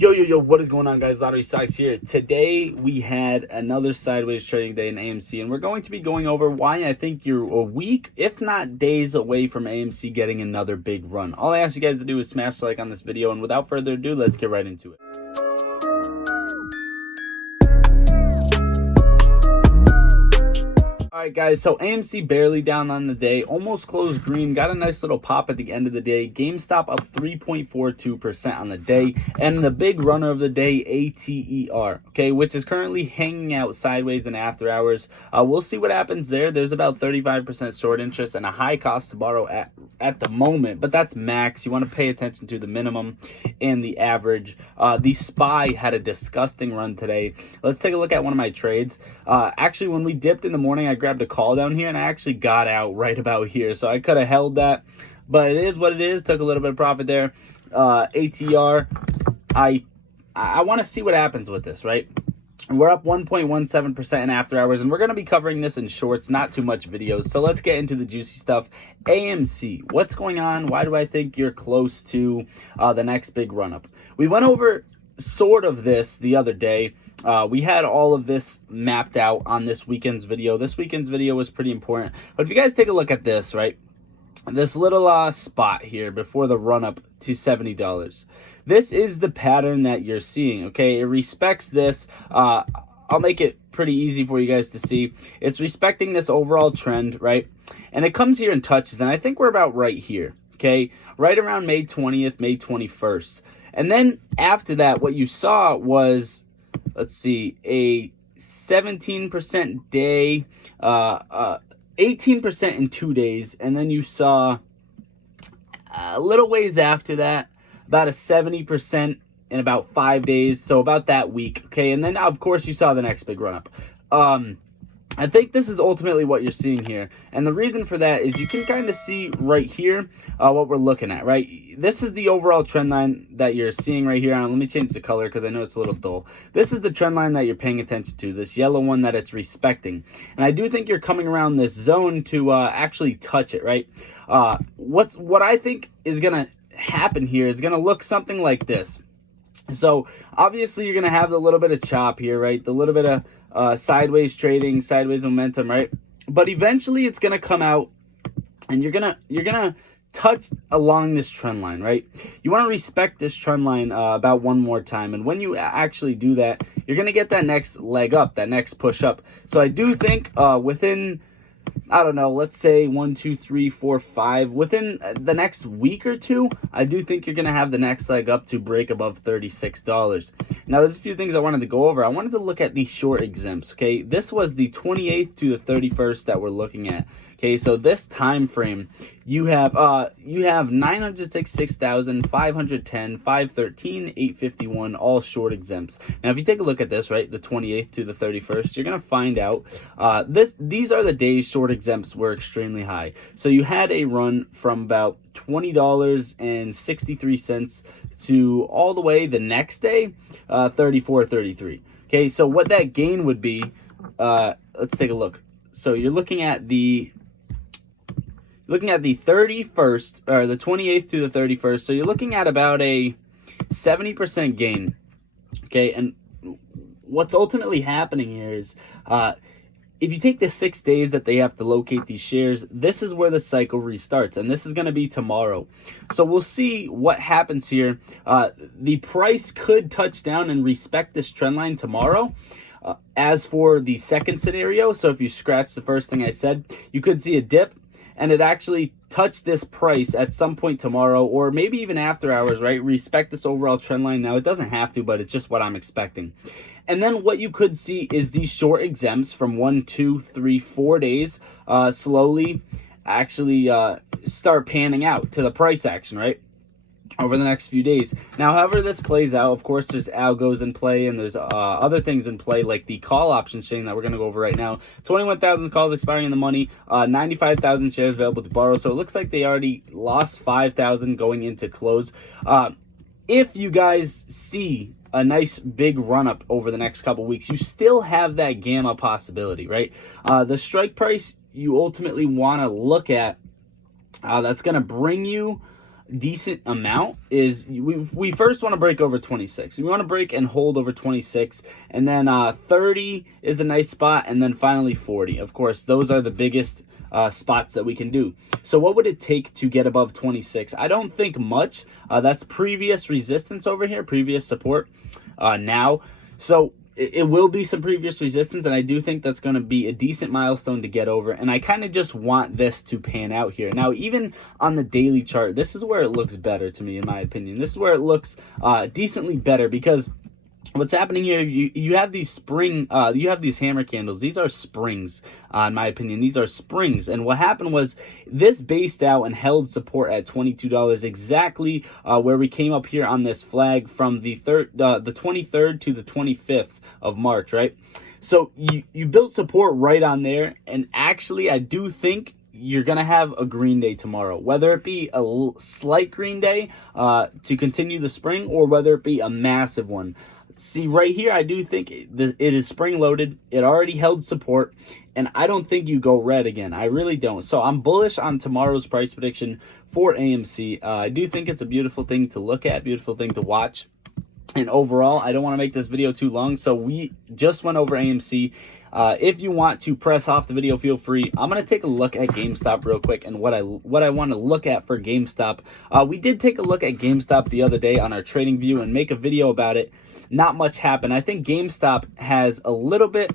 Yo, what is going on, guys? Lottery Socks here. Today, we had another sideways trading day in AMC, and we're going to be going over why I think you're a week, if not days, away from AMC getting another big run. All I ask you guys to do is smash the like on this video, and without further ado, let's get right into it. Alright guys, so AMC barely down on the day, almost closed green, got a nice little pop at the end of the day. GameStop up 3.42% on the day, and the big runner of the day, ATER, okay, which is currently hanging out sideways in after hours. We'll see what happens there. There's about 35% short interest and a high cost to borrow at the moment, but that's max. You want to pay attention to the minimum and the average. The SPY had a disgusting run today. Let's take a look at one of my trades. Actually, when we dipped in the morning, I grabbed a call down here and I actually got out right about here, so I could have held that, but it is what it is. Took a little bit of profit there. ATR, I want to see what happens with this, right? We're up 1.17% in after hours, and we're going to be covering this in shorts, not too much videos. So let's get into the juicy stuff. AMC, what's going on? Why do I think you're close to the next big run up? We went over sort of this the other day. We had all of this mapped out on this weekend's video. This weekend's video was pretty important. But if you guys take a look at this, right? This little spot here before the run up to $70. This is the pattern that you're seeing, okay? It respects this. I'll make it pretty easy for you guys to see. It's respecting this overall trend, right? And it comes here and touches, and I think we're about right here, okay? Right around May 20th, May 21st. And then after that, what you saw was, let's see, a 17% day, 18% in 2 days, and then you saw a little ways after that, about a 70% in about 5 days, so about that week, okay? And then, of course, you saw the next big run-up. I think this is ultimately what you're seeing here, and the reason for that is you can kind of see right here what we're looking at, right? This is the overall trend line that you're seeing right here. Let me change the color because I know it's a little dull. This is the trend line that you're paying attention to, this yellow one that it's respecting, and I do think you're coming around this zone to actually touch it, right? What I think is gonna happen here is gonna look something like this. So obviously you're gonna have the little bit of chop here, right? The little bit of sideways trading, sideways momentum, right? But eventually it's gonna come out, and you're gonna touch along this trend line, right? You want to respect this trend line about one more time, and when you actually do that, you're gonna get that next leg up, that next push up. So I do think within, I don't know, let's say 1, 2, 3, 4, 5, within the next week or two, I do think you're going to have the next leg up to break above $36. Now, there's a few things I wanted to go over. I wanted to look at the short exempts, okay? This was the 28th to the 31st that we're looking at. Okay, so this time frame, you have 966,000, 510, 513, 851, all short exempts. Now, if you take a look at this, right, the 28th to the 31st, you're gonna find out these are the days short exempts were extremely high. So you had a run from about $20.63 to all the way the next day, $34.33. Okay, so what that gain would be, let's take a look. So you're looking at the 31st, or the 28th to the 31st. So you're looking at about a 70% gain. Okay, and what's ultimately happening here is if you take the 6 days that they have to locate these shares, this is where the cycle restarts, and this is going to be tomorrow. So we'll see what happens here. The price could touch down and respect this trend line tomorrow. As for the second scenario, so if you scratch the first thing I said, you could see a dip, and it actually touched this price at some point tomorrow, or maybe even after hours, right? Respect this overall trend line. Now, it doesn't have to, but it's just what I'm expecting. And then what you could see is these short exempts from 1, 2, 3, 4 days slowly actually start panning out to the price action, right? Over the next few days. Now, however this plays out, of course, there's algos in play, and there's other things in play, like the call option chain that we're going to go over right now. 21,000 calls expiring in the money, 95,000 shares available to borrow. So it looks like they already lost 5,000 going into close. If you guys see a nice big run up over the next couple weeks, you still have that gamma possibility, right? The strike price you ultimately want to look at, that's going to bring you decent amount is we first want to break over 26. We want to break and hold over 26, and then 30 is a nice spot, and then finally 40. Of course, those are the biggest spots that we can do. So what would it take to get above 26? I don't think much. That's previous resistance over here, previous support now. So it will be some previous resistance, and I do think that's going to be a decent milestone to get over, and I kind of just want this to pan out here. Now, even on the daily chart, this is where it looks better to me, in my opinion. This is where it looks decently better, because what's happening here, you have these you have these hammer candles. These are springs, in my opinion. These are springs. And what happened was this based out and held support at $22, exactly where we came up here on this flag from the 23rd to the 25th of March, right? So you built support right on there, and actually I do think you're going to have a green day tomorrow, whether it be a slight green day to continue the spring, or whether it be a massive one. See, right here, I do think it is spring-loaded. It already held support, and I don't think you go red again. I really don't. So I'm bullish on tomorrow's price prediction for AMC. I do think it's a beautiful thing to look at, beautiful thing to watch. And overall, I don't want to make this video too long, so we just went over AMC. If you want to press off the video, feel free. I'm going to take a look at GameStop real quick and what I want to look at for GameStop. We did take a look at GameStop the other day on our Trading View and make a video about it. Not much happened. I think GameStop has a little bit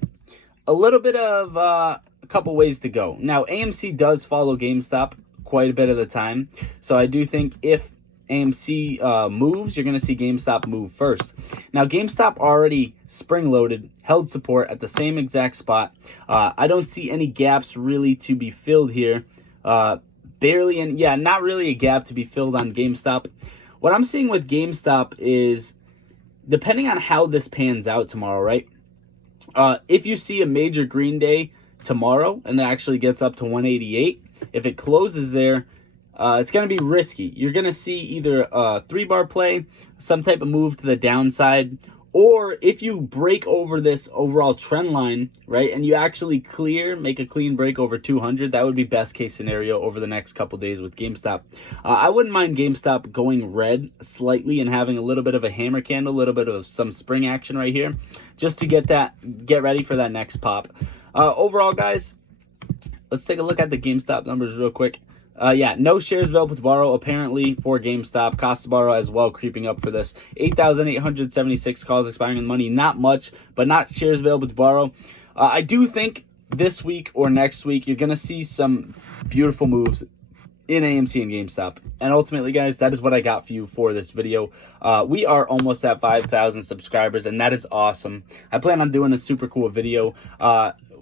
of a couple ways to go. Now, AMC does follow GameStop quite a bit of the time, so I do think if AMC moves, you're going to see GameStop move first. Now, GameStop already spring-loaded, held support at the same exact spot. I don't see any gaps really to be filled here. Barely, and yeah, not really a gap to be filled on GameStop. What I'm seeing with GameStop is, depending on how this pans out tomorrow, right? If you see a major green day tomorrow and it actually gets up to 188, if it closes there, it's going to be risky. You're going to see either a 3-bar play, some type of move to the downside, or if you break over this overall trend line, right, and you actually make a clean break over 200, that would be best case scenario over the next couple days with GameStop. I wouldn't mind GameStop going red slightly and having a little bit of a hammer candle, a little bit of some spring action right here, just to get ready for that next pop. Overall, guys, let's take a look at the GameStop numbers real quick. Yeah, no shares available to borrow apparently for GameStop. Cost to borrow as well creeping up for this. 8,876 calls expiring in money. Not much, but not shares available to borrow. I do think this week or next week you're going to see some beautiful moves in AMC and GameStop. And ultimately, guys, that is what I got for you for this video. We are almost at 5,000 subscribers, and that is awesome. I plan on doing a super cool video.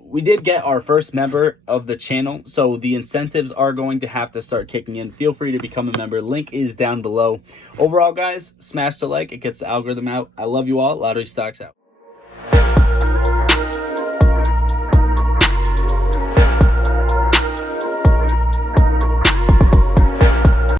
We did get our first member of the channel, so the incentives are going to have to start kicking in. Feel free to become a member. Link is down below. Overall, guys, smash the like. It gets the algorithm out. I love you all. Lottery Stocks out.